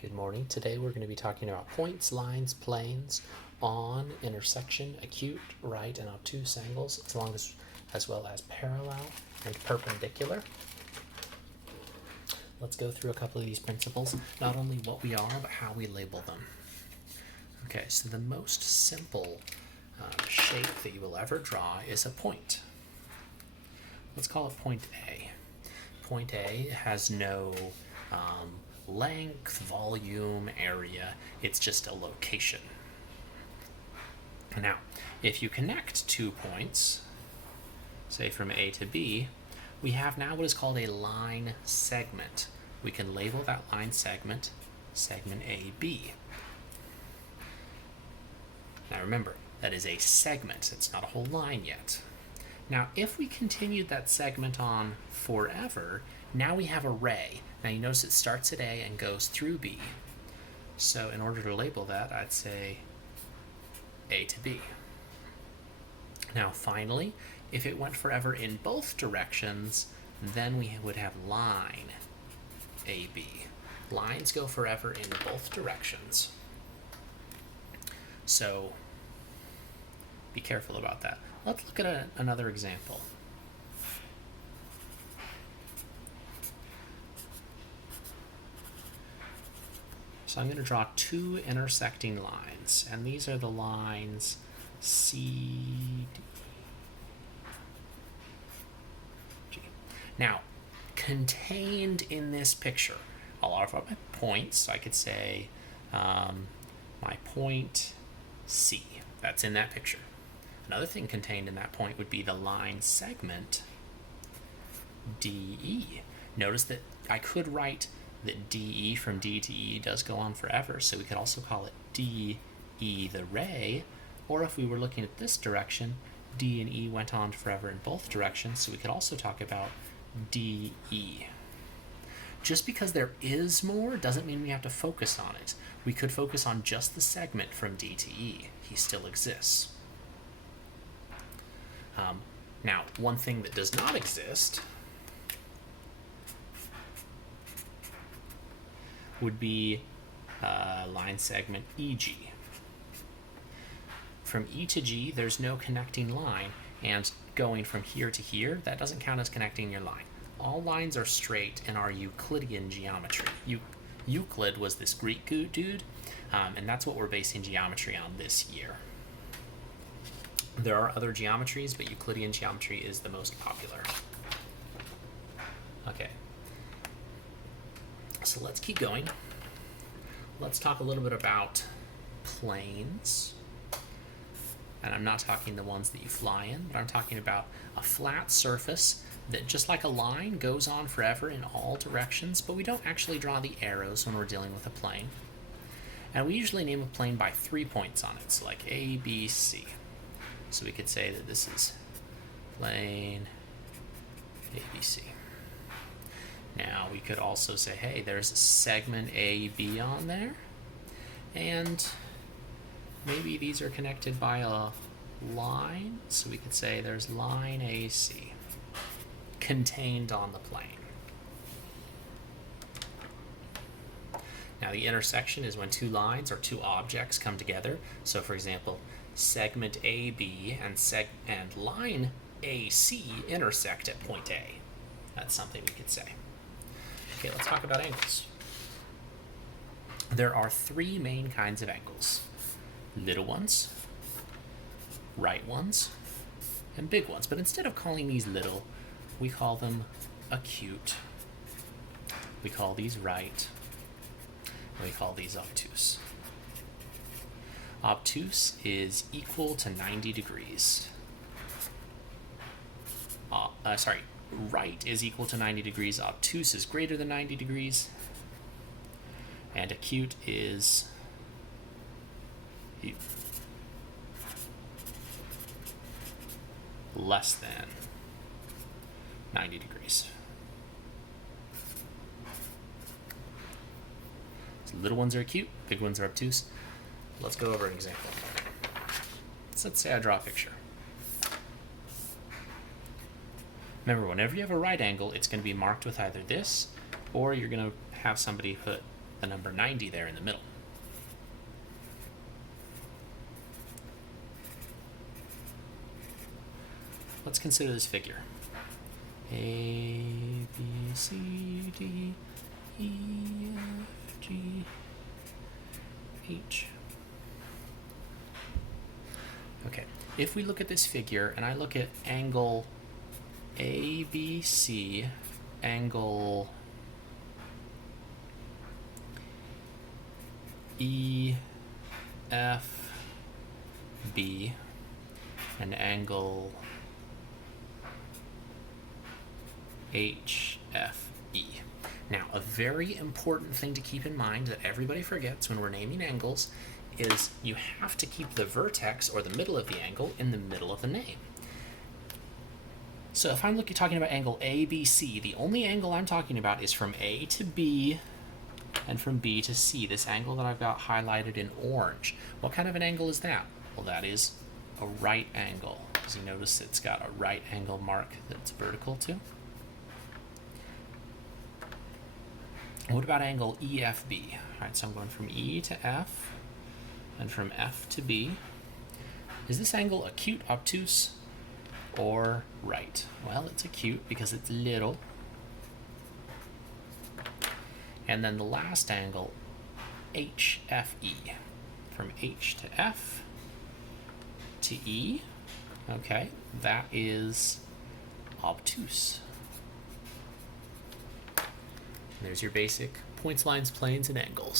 Good morning. Today we're going to be talking about points, lines, planes, on, intersection, acute, right, and obtuse angles, as well as parallel and perpendicular. Let's go through a couple of these principles, not only what we are, but how we label them. Okay, so the most simple shape that you will ever draw is a point. Let's call it point A. Point A has no length, volume, area. It's just a location. Now, if you connect 2 points, say from A to B, we have now what is called a line segment. We can label that line segment AB. Now remember, that is a segment. It's not a whole line yet. Now, if we continued that segment on forever, now we have a ray. Now you notice it starts at A and goes through B. So in order to label that, I'd say A to B. Now finally, if it went forever in both directions, then we would have line AB. Lines go forever in both directions. So be careful about that. Let's look at another example. So I'm going to draw 2 intersecting lines, and these are the lines C, D, G. Now, contained in this picture, I'll offer up my points. So I could say my point C. That's in that picture. Another thing contained in that point would be the line segment DE. Notice that I could write that DE from D to E does go on forever, so we could also call it DE the ray, or if we were looking at this direction, D and E went on forever in both directions, so we could also talk about DE. Just because there is more doesn't mean we have to focus on it. We could focus on just the segment from D to E. He still exists. Now, one thing that does not exist would be line segment EG. From E to G, there's no connecting line, and going from here to here, that doesn't count as connecting your line. All lines are straight in our Euclidean geometry. Euclid was this Greek dude, and that's what we're basing geometry on this year. There are other geometries, but Euclidean geometry is the most popular. Okay. So let's keep going. Let's talk a little bit about planes. And I'm not talking the ones that you fly in, but I'm talking about a flat surface that, just like a line, goes on forever in all directions, but we don't actually draw the arrows when we're dealing with a plane. And we usually name a plane by 3 points on it, so like A, B, C. So we could say that this is plane ABC. Now we could also say, hey, there's a segment AB on there, and maybe these are connected by a line, so we could say there's line AC contained on the plane. Now the intersection is when 2 lines or 2 objects come together. So for example, segment AB and line AC intersect at point A. That's something we could say. Okay, let's talk about angles. There are 3 main kinds of angles: little ones, right ones, and big ones. But instead of calling these little, we call them acute. We call these right, and we call these obtuse. Obtuse is equal to 90 degrees. Right is equal to 90 degrees. Obtuse is greater than 90 degrees. And acute is less than 90 degrees. So little ones are acute, big ones are obtuse. Let's go over an example. So let's say I draw a picture. Remember, whenever you have a right angle, it's going to be marked with either this, or you're going to have somebody put the number 90 there in the middle. Let's consider this figure. A, B, C, D, E, F, G, H. Okay, if we look at this figure and I look at angle ABC, angle EFB, and angle HFE. Now, a very important thing to keep in mind that everybody forgets when we're naming angles is you have to keep the vertex, or the middle of the angle, in the middle of the name. So if I'm talking about angle ABC, the only angle I'm talking about is from A to B and from B to C, this angle that I've got highlighted in orange. What kind of an angle is that? Well, that is a right angle. As you notice, it's got a right angle mark that's vertical too. What about angle EFB? All right, so I'm going from E to F and from F to B. Is this angle acute, obtuse, or right? Well, it's acute because it's little. And then the last angle, HFE, from H to F to E. Okay, that is obtuse. There's your basic points, lines, planes, and angles.